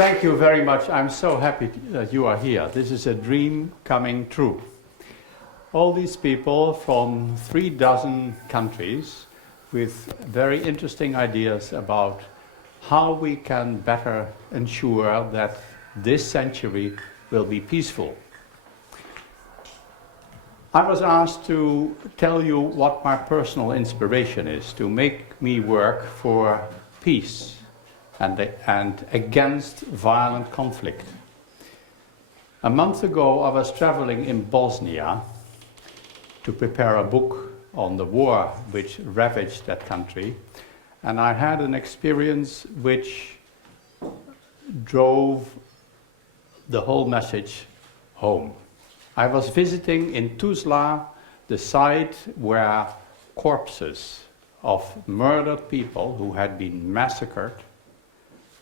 Thank you very much. I'm so happy that you are here. This is a dream coming true. All these people from 36 countries with very interesting ideas about how we can better ensure that this century will be peaceful. I was asked to tell you what my personal inspiration is to make me work for peace and against violent conflict. A month ago, I was traveling in Bosnia to prepare a book on the war which ravaged that country, and I had an experience which drove the whole message home. I was visiting in Tuzla, the site where corpses of murdered people who had been massacred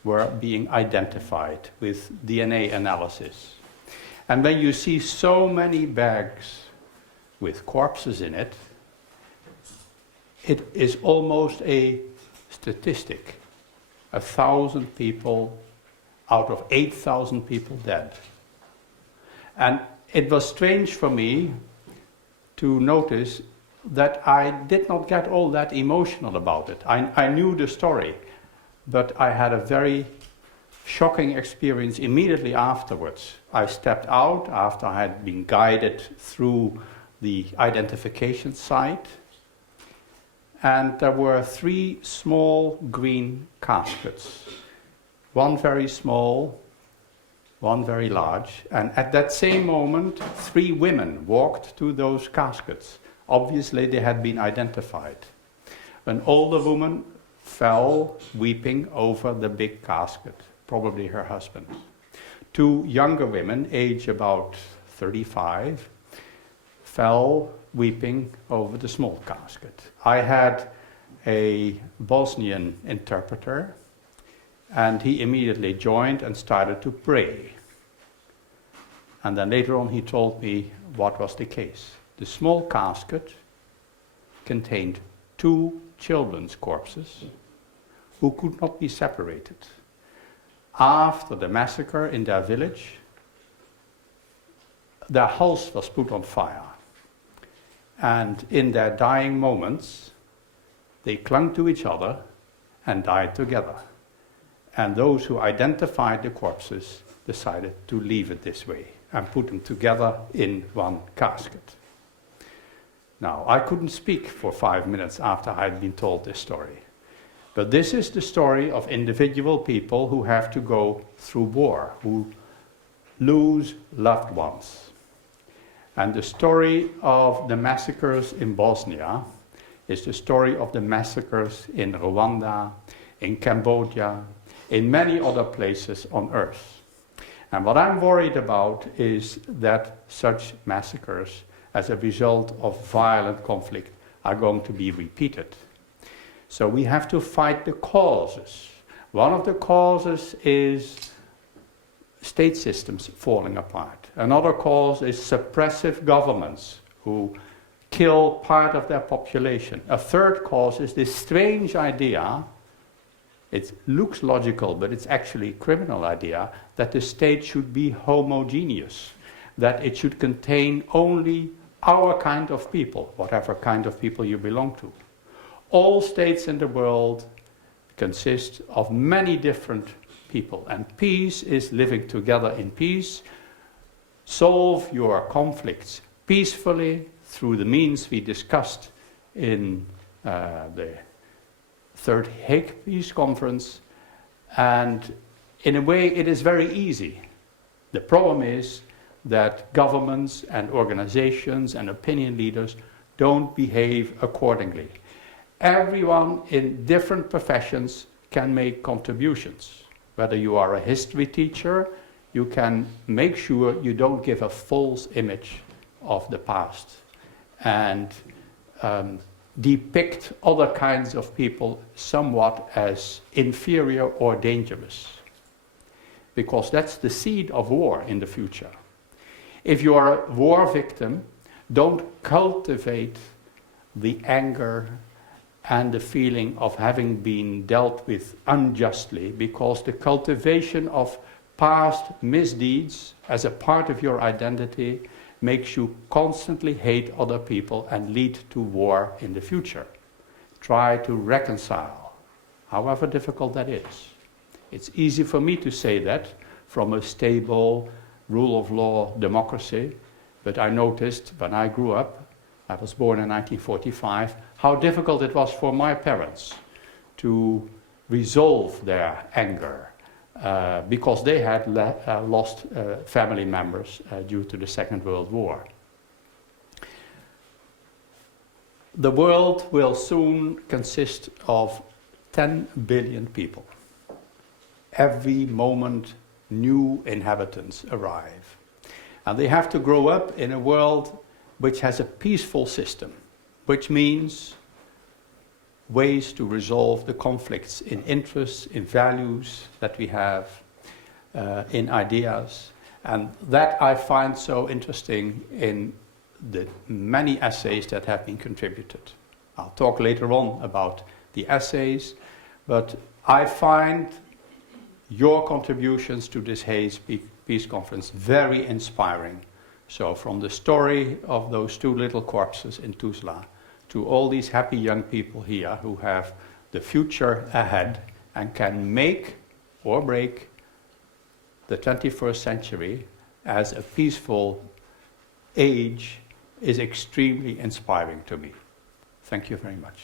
were being identified with DNA analysis. And when you see so many bags with corpses in it, it is almost a statistic. 1,000 people out of 8,000 people dead. And it was strange for me to notice that I did not get all that emotional about it. I knew the story, but I had a very shocking experience immediately afterwards. I stepped out after I had been guided through the identification site, and there were 3 small green caskets. One very small, one very large, and at that same moment 3 women walked to those caskets. Obviously they had been identified. An older woman fell weeping over the big casket, probably her husband. 2 younger women, aged about 35, fell weeping over the small casket. I had a Bosnian interpreter, and he immediately joined and started to pray. And then later on he told me what was the case. The small casket contained 2 children's corpses who could not be separated. After the massacre in their village, their house was put on fire. And in their dying moments, they clung to each other and died together. And those who identified the corpses decided to leave it this way and put them together in one casket. Now, I couldn't speak for 5 minutes after I had been told this story. But this is the story of individual people who have to go through war, who lose loved ones. And the story of the massacres in Bosnia is the story of the massacres in Rwanda, in Cambodia, in many other places on earth. And what I'm worried about is that such massacres, as a result of violent conflict, are going to be repeated. So we have to fight the causes. One of the causes is state systems falling apart. Another cause is suppressive governments who kill part of their population. A third cause is this strange idea, it looks logical, but it's actually a criminal idea, that the state should be homogeneous, that it should contain only our kind of people, whatever kind of people you belong to. All states in the world consist of many different people, and peace is living together in peace. Solve your conflicts peacefully through the means we discussed in the Third Hague Peace Conference, and in a way it is very easy. The problem is that governments and organizations and opinion leaders don't behave accordingly. Everyone in different professions can make contributions. Whether you are a history teacher, you can make sure you don't give a false image of the past and depict other kinds of people somewhat as inferior or dangerous. Because that's the seed of war in the future. If you are a war victim, don't cultivate the anger and the feeling of having been dealt with unjustly, because the cultivation of past misdeeds as a part of your identity makes you constantly hate other people and lead to war in the future. Try to reconcile, however difficult that is. It's easy for me to say that from a stable, rule of law democracy, but I noticed when I grew up, I was born in 1945, how difficult it was for my parents to resolve their anger because they had lost family members due to the Second World War. The world will soon consist of 10 billion people. Every moment, new inhabitants arrive. And they have to grow up in a world which has a peaceful system, which means ways to resolve the conflicts in interests, in values that we have, in ideas. And that I find so interesting in the many essays that have been contributed. I'll talk later on about the essays, but I find your contributions to this Hague Peace Conference very inspiring. So from the story of those two little corpses in Tuzla to all these happy young people here who have the future ahead and can make or break the 21st century as a peaceful age is extremely inspiring to me. Thank you very much.